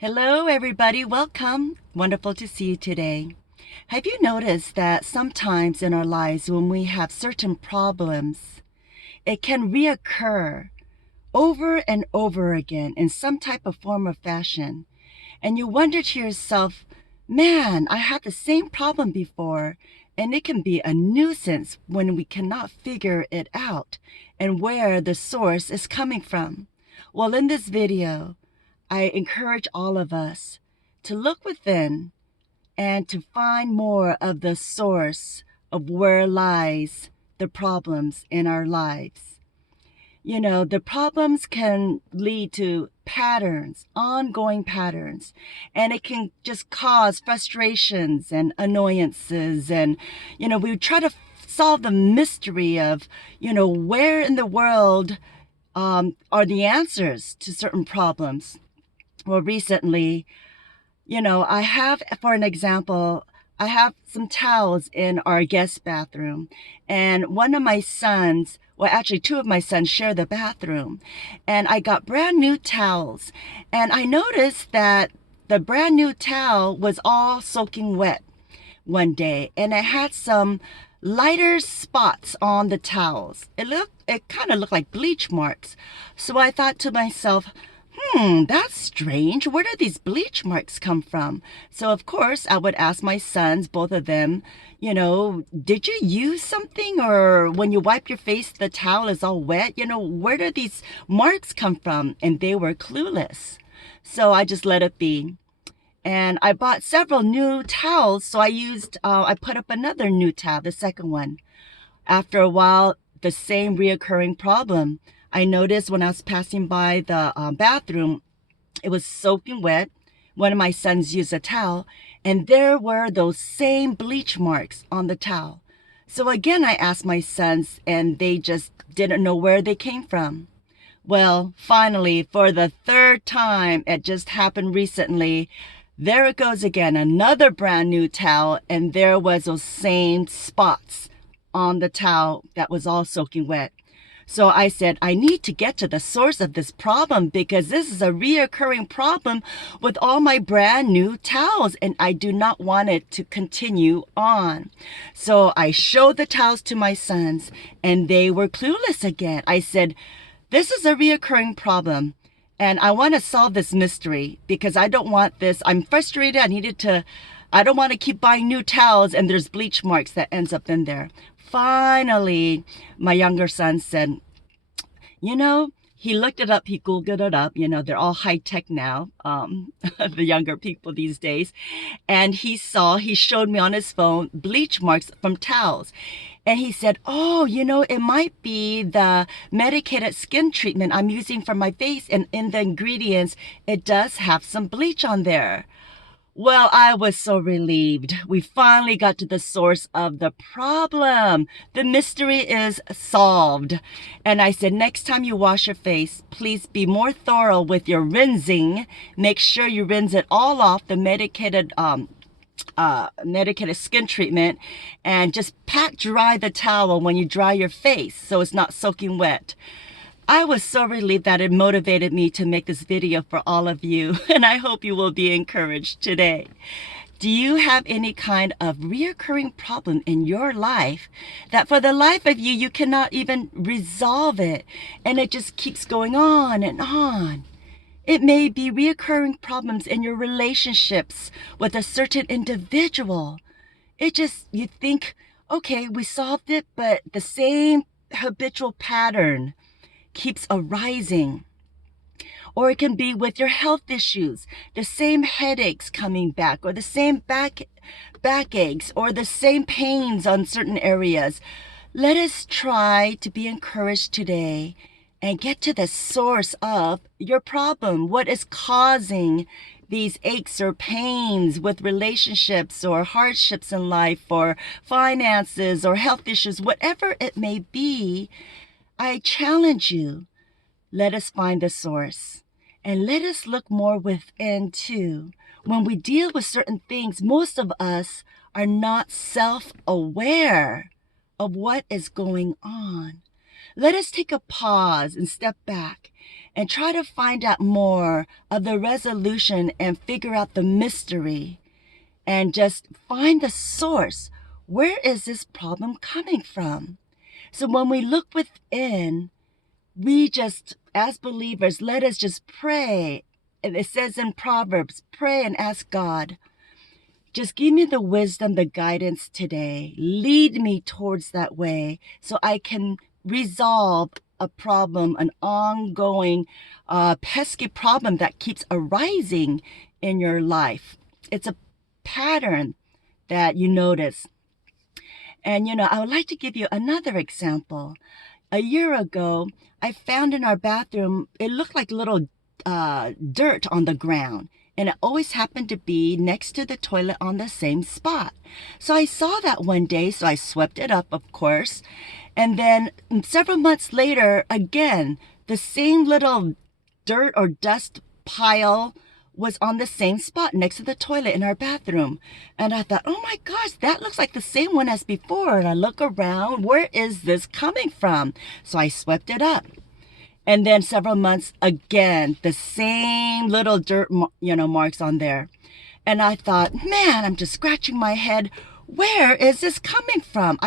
Hello, everybody. Welcome. Wonderful to see you today. Have you noticed that sometimes in our lives when we have certain problems, it can reoccur over and over again in some type of form or fashion? And you wonder to yourself, man, I had the same problem before, and it can be a nuisance when we cannot figure it out and where the source is coming from. Well, in this video, I encourage all of us to look within and to find more of the source of where lies the problems in our lives. You know, the problems can lead to patterns, ongoing patterns, and it can just cause frustrations and annoyances. And, we try to solve the mystery of, where in the world are the answers to certain problems. Well, recently, I have, for an example, I have some towels in our guest bathroom, and one of my sons, well, actually two of my sons share the bathroom, and I got brand new towels, and I noticed that the brand new towel was all soaking wet one day, and it had some lighter spots on the towels. It kind of looked like bleach marks. So I thought to myself, that's strange. Where do these bleach marks come from? So, of course, I would ask my sons, both of them, did you use something? Or when you wipe your face, the towel is all wet? Where do these marks come from? And they were clueless. So I just let it be. And I bought several new towels. So I put up another new towel, the second one. After a while, the same reoccurring problem. I noticed when I was passing by the bathroom, it was soaking wet. One of my sons used a towel, and there were those same bleach marks on the towel. So again, I asked my sons, and they just didn't know where they came from. Well, finally, for the third time, it just happened recently. There it goes again, another brand new towel, and there was those same spots on the towel that was all soaking wet. So I said, I need to get to the source of this problem because this is a reoccurring problem with all my brand new towels and I do not want it to continue on. So I showed the towels to my sons and they were clueless again. I said, this is a reoccurring problem and I want to solve this mystery because I don't want this. I'm frustrated. I don't want to keep buying new towels and there's bleach marks that ends up in there. Finally, my younger son said, he looked it up, he Googled it up, they're all high tech now, the younger people these days. And he showed me on his phone bleach marks from towels. And he said, oh, it might be the medicated skin treatment I'm using for my face. And in the ingredients, it does have some bleach on there. Well, I was so relieved. We finally got to the source of the problem. The mystery is solved. And I said, next time you wash your face, please be more thorough with your rinsing. Make sure you rinse it all off, the medicated skin treatment, and just pat dry the towel when you dry your face so it's not soaking wet. I was so relieved that it motivated me to make this video for all of you, and I hope you will be encouraged today. Do you have any kind of reoccurring problem in your life that for the life of you, you cannot even resolve it, and it just keeps going on and on? It may be reoccurring problems in your relationships with a certain individual. You think, okay, we solved it, but the same habitual pattern keeps arising. Or it can be with your health issues, the same headaches coming back, or the same backaches, or the same pains on certain areas. Let us try to be encouraged today and get to the source of your problem. What is causing these aches or pains with relationships or hardships in life or finances or health issues, whatever it may be. I challenge you, let us find the source and let us look more within too. When we deal with certain things, most of us are not self-aware of what is going on. Let us take a pause and step back and try to find out more of the resolution and figure out the mystery and just find the source. Where is this problem coming from? So when we look within, we just, as believers, let us just pray. And it says in Proverbs, pray and ask God, just give me the wisdom, the guidance today. Lead me towards that way so I can resolve a problem, an ongoing, pesky problem that keeps arising in your life. It's a pattern that you notice. And, I would like to give you another example. A year ago, I found in our bathroom, it looked like little dirt on the ground. And it always happened to be next to the toilet on the same spot. So I saw that one day, so I swept it up, of course. And then several months later, again, the same little dirt or dust pile was on the same spot next to the toilet in our bathroom. And I thought, oh my gosh, that looks like the same one as before. And I look around, where is this coming from? So I swept it up. And then several months, again, the same little dirt, marks on there. And I thought, man, I'm just scratching my head. Where is this coming from?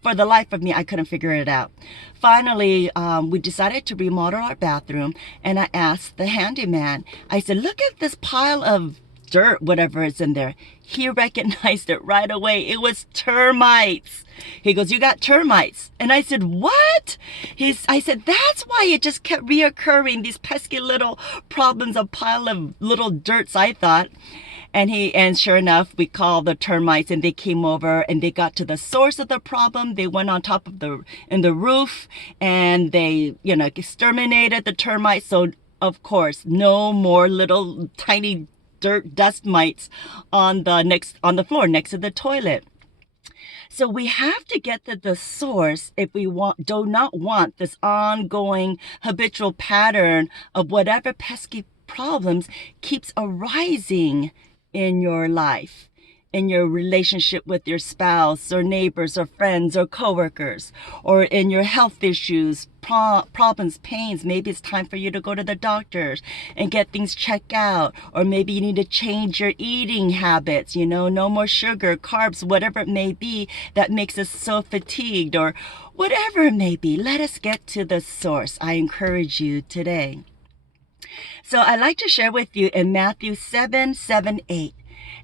For the life of me, I couldn't figure it out. Finally, we decided to remodel our bathroom. And I asked the handyman, I said, look at this pile of dirt, whatever is in there. He recognized it right away. It was termites. He goes, you got termites. And I said, what? I said, that's why it just kept reoccurring, these pesky little problems, a pile of little dirts, I thought. And sure enough, we called the termites and they came over and they got to the source of the problem. They went on top of the roof and they, exterminated the termites. So of course, no more little tiny dirt dust mites on the floor next to the toilet. So we have to get to the source if we do not want this ongoing habitual pattern of whatever pesky problems keeps arising in your life, in your relationship with your spouse or neighbors or friends or coworkers, or in your health issues, problems, pains. Maybe it's time for you to go to the doctors and get things checked out, or maybe you need to change your eating habits, no more sugar, carbs, whatever it may be that makes us so fatigued, or whatever it may be. Let us get to the source. I encourage you today. So I'd like to share with you in Matthew 7:8.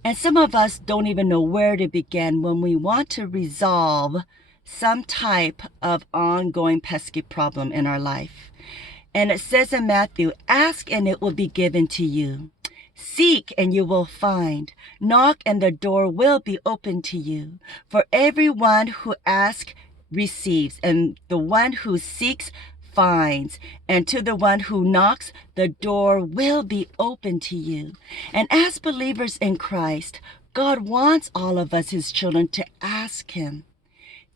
And some of us don't even know where to begin when we want to resolve some type of ongoing pesky problem in our life. And it says in Matthew, ask and it will be given to you. Seek and you will find. Knock and the door will be open to you. For everyone who asks receives, and the one who seeks finds, and to the one who knocks, the door will be open to you. And as believers in Christ, God wants all of us, his children, to ask him,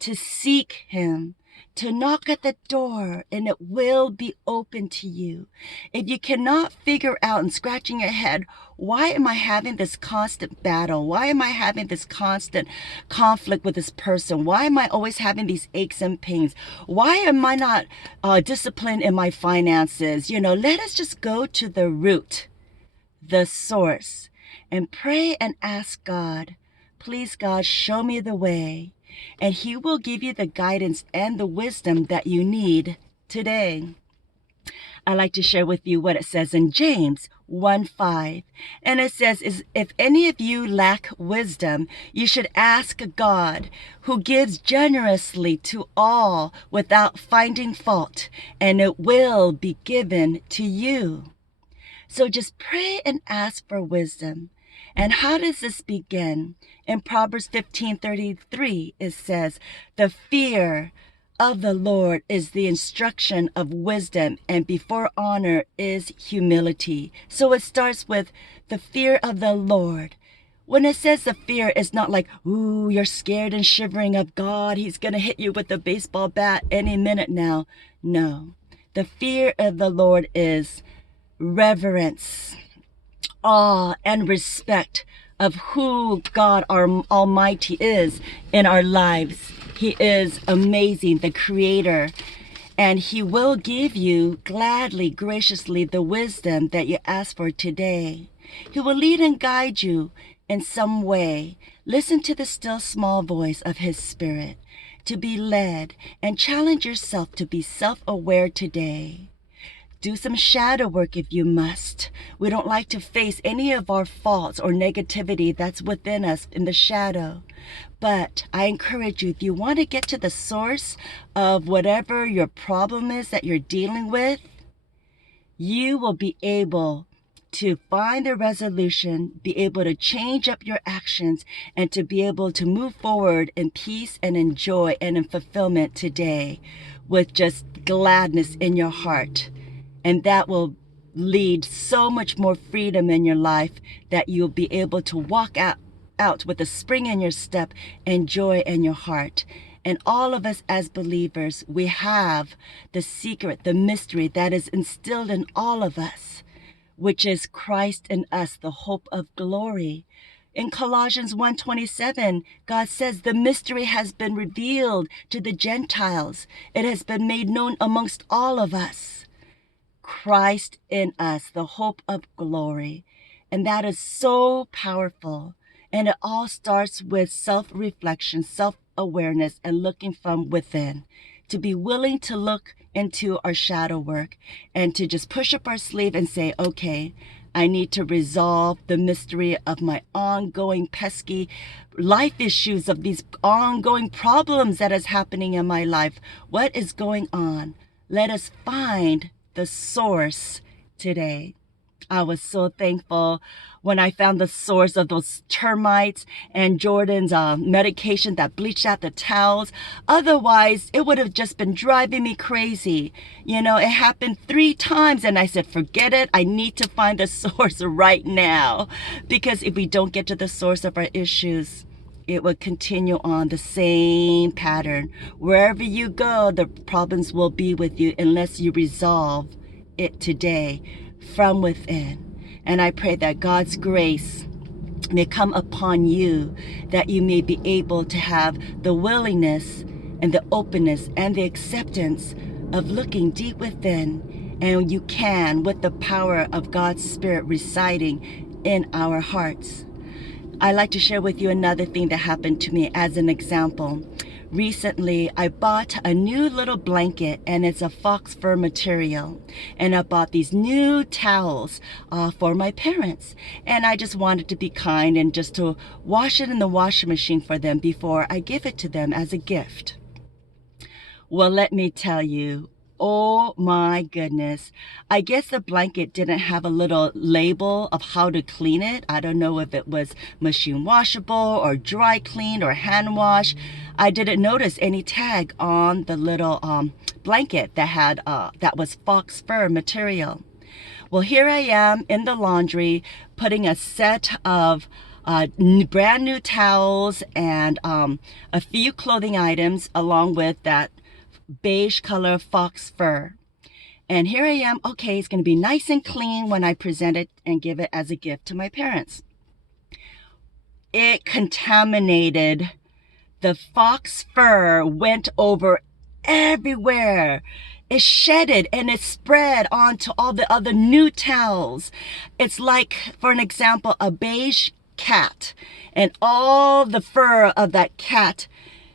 to seek him, to knock at the door, and it will be open to you. If you cannot figure out and scratching your head, why am I having this constant battle? Why am I having this constant conflict with this person? Why am I always having these aches and pains? Why am I not disciplined in my finances? Let us just go to the root, the source, and pray and ask God, please God, show me the way. And he will give you the guidance and the wisdom that you need today. I'd like to share with you what it says in James 1:5. And it says, if any of you lack wisdom, you should ask God, who gives generously to all without finding fault, and it will be given to you. So just pray and ask for wisdom. And how does this begin? In Proverbs 15:33, it says, the fear of the Lord is the instruction of wisdom, and before honor is humility. So it starts with the fear of the Lord. When it says the fear, it's not like, ooh, you're scared and shivering of God. He's going to hit you with a baseball bat any minute now. No. The fear of the Lord is reverence, awe, and respect of who God our Almighty is in our lives. He is amazing, the Creator. And He will give you gladly, graciously the wisdom that you ask for today. He will lead and guide you in some way. Listen to the still small voice of His Spirit to be led, and challenge yourself to be self-aware today. Do some shadow work if you must. We don't like to face any of our faults or negativity that's within us in the shadow. But I encourage you, if you want to get to the source of whatever your problem is that you're dealing with, you will be able to find the resolution, be able to change up your actions, and to be able to move forward in peace and in joy and in fulfillment today with just gladness in your heart. And that will lead so much more freedom in your life that you'll be able to walk out with a spring in your step and joy in your heart. And all of us as believers, we have the secret, the mystery that is instilled in all of us, which is Christ in us, the hope of glory. In Colossians 1:27, God says the mystery has been revealed to the Gentiles. It has been made known amongst all of us. Christ in us, the hope of glory. And that is so powerful. And it all starts with self-reflection, self-awareness, and looking from within. To be willing to look into our shadow work and to just push up our sleeve and say, okay, I need to resolve the mystery of my ongoing pesky life issues, of these ongoing problems that is happening in my life. What is going on? Let us find the source today. I was so thankful when I found the source of those termites and Jordan's medication that bleached out the towels. Otherwise, it would have just been driving me crazy. You know, it happened 3 times and I said, forget it. I need to find the source right now. Because if we don't get to the source of our issues, it will continue on the same pattern. Wherever you go, the problems will be with you unless you resolve it today from within. And I pray that God's grace may come upon you, that you may be able to have the willingness and the openness and the acceptance of looking deep within. And you can, with the power of God's Spirit residing in our hearts. I'd like to share with you another thing that happened to me as an example. Recently, I bought a new little blanket, and it's a fox fur material. And I bought these new towels for my parents. And I just wanted to be kind and just to wash it in the washing machine for them before I give it to them as a gift. Well, let me tell you, oh my goodness. I guess the blanket didn't have a little label of how to clean it. I don't know if it was machine washable or dry cleaned or hand wash. I didn't notice any tag on the little blanket that had that was fox fur material. Well, here I am in the laundry putting a set of brand new towels and a few clothing items along with that beige color fox fur. And here I am, okay, it's going to be nice and clean when I present it and give it as a gift to my parents. It contaminated. The fox fur went over everywhere. It shedded and it spread onto all the other new towels. It's like, for an example, a beige cat, and all the fur of that cat,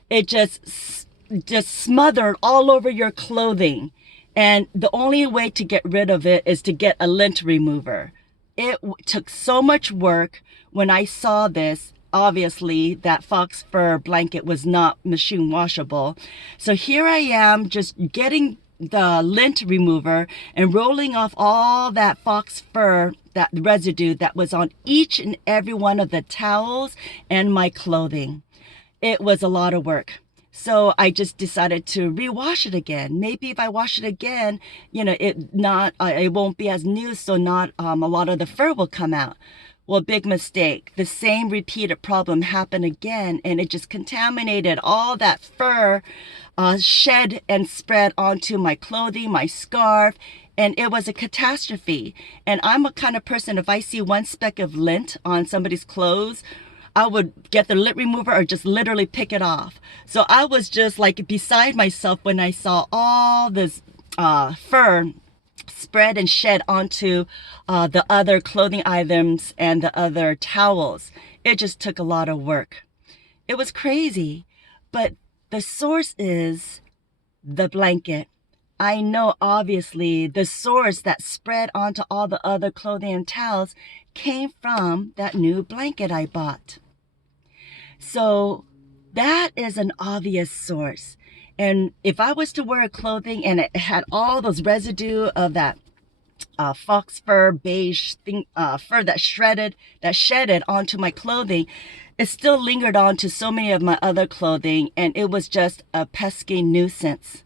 it just smothered all over your clothing. And the only way to get rid of it is to get a lint remover. It took so much work. When I saw this, obviously that fox fur blanket was not machine washable. So here I am just getting the lint remover and rolling off all that fox fur, that residue that was on each and every one of the towels and my clothing. It was a lot of work. So I just decided to rewash it again. Maybe if I wash it again, you know, it won't be as new, so not a lot of the fur will come out. Well, big mistake. The same repeated problem happened again, and it just contaminated all that fur, shed and spread onto my clothing, my scarf, and it was a catastrophe. And I'm a kind of person, if I see one speck of lint on somebody's clothes, I would get the lint remover or just literally pick it off. So I was just like beside myself when I saw all this fur spread and shed onto the other clothing items and the other towels. It just took a lot of work. It was crazy, but the source is the blanket. I know obviously the source that spread onto all the other clothing and towels came from that new blanket I bought. So that is an obvious source. And if I was to wear clothing and it had all those residue of that fox fur, beige thing, fur that shedded onto my clothing, it still lingered on to so many of my other clothing, and it was just a pesky nuisance.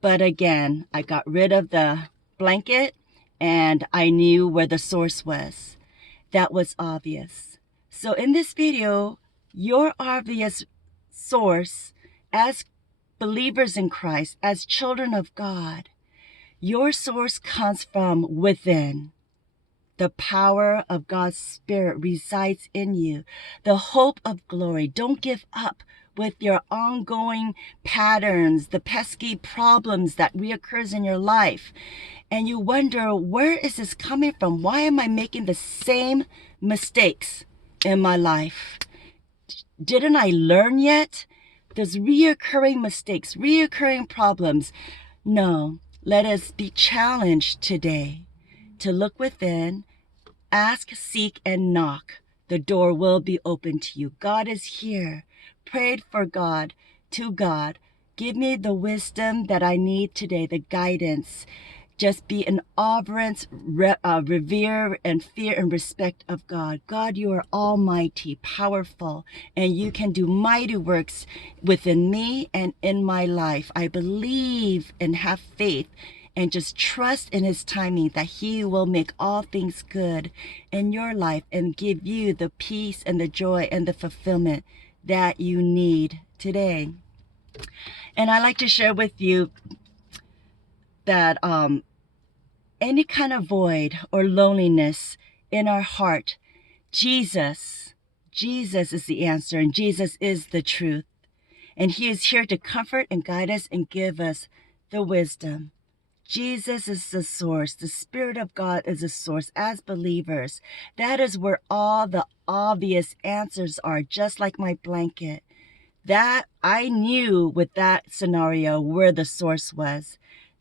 But again, I got rid of the blanket and I knew where the source was. That was obvious. So in this video, your obvious source as believers in Christ, as children of God, your source comes from within. The power of God's Spirit resides in you. The hope of glory. Don't give up with your ongoing patterns, the pesky problems that reoccurs in your life. And you wonder, where is this coming from? Why am I making the same mistakes in my life? Didn't I learn yet? There's reoccurring mistakes, reoccurring problems. No, let us be challenged today to look within, ask, seek, and knock. The door will be open to you. God is here. Prayed for God, to God. Give me the wisdom that I need today, the guidance. Just be in reverence, revere, and fear and respect of God. God, you are almighty, powerful, and you can do mighty works within me and in my life. I believe and have faith and just trust in his timing that he will make all things good in your life and give you the peace and the joy and the fulfillment that you need today. And I like to share with you that any kind of void or loneliness in our heart, Jesus is the answer, and Jesus is the truth. And he is here to comfort and guide us and give us the wisdom. Jesus is the source. The Spirit of God is the source. As believers, that is where all the obvious answers are, just like my blanket. That I knew with that scenario where the source was,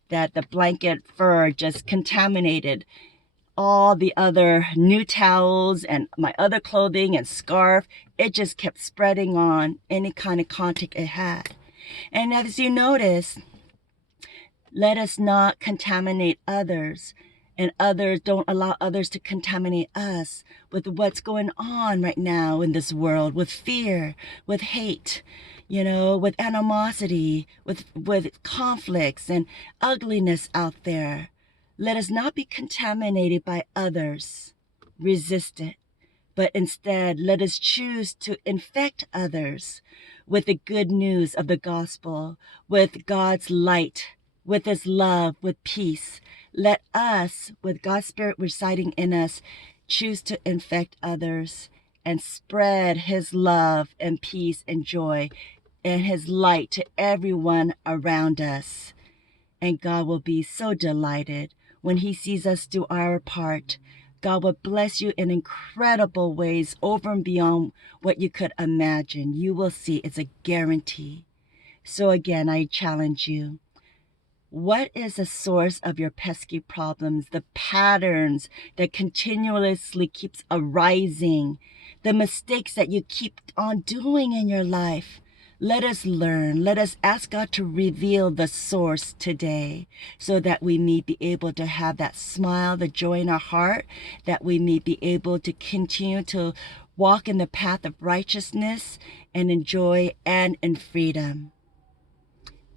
that the blanket fur just contaminated all the other new towels and my other clothing and scarf. It just kept spreading on any kind of contact it had. And as you notice, let us not contaminate others, and don't allow others to contaminate us with what's going on right now in this world, with fear, with hate, with animosity, with conflicts and ugliness out there. Let us not be contaminated by others. Resist it. But instead, let us choose to infect others with the good news of the gospel, with God's light, with his love, with peace. Let us, with God's Spirit residing in us, choose to infect others and spread his love and peace and joy and his light to everyone around us. And God will be so delighted when he sees us do our part. God will bless you in incredible ways over and beyond what you could imagine. You will see, it's a guarantee. So again, I challenge you. What is the source of your pesky problems, the patterns that continuously keeps arising, the mistakes that you keep on doing in your life? Let us learn. Let us ask God to reveal the source today so that we may be able to have that smile, the joy in our heart, that we may be able to continue to walk in the path of righteousness and enjoy and in freedom.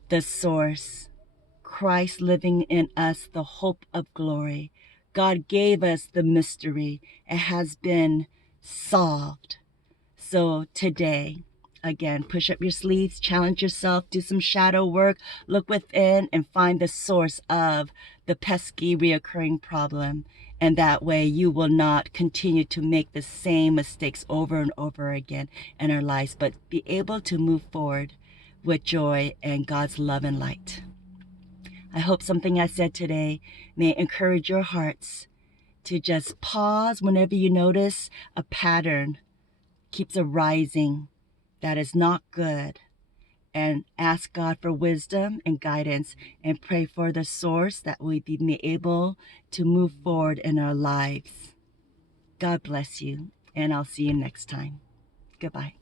The source. Christ living in us, the hope of glory. God gave us the mystery. It has been solved. So today, again, push up your sleeves, challenge yourself, do some shadow work, look within and find the source of the pesky reoccurring problem. And that way you will not continue to make the same mistakes over and over again in our lives, but be able to move forward with joy and God's love and light. I hope something I said today may encourage your hearts to just pause whenever you notice a pattern keeps arising that is not good, and ask God for wisdom and guidance, and pray for the source that we be able to move forward in our lives. God bless you, and I'll see you next time. Goodbye.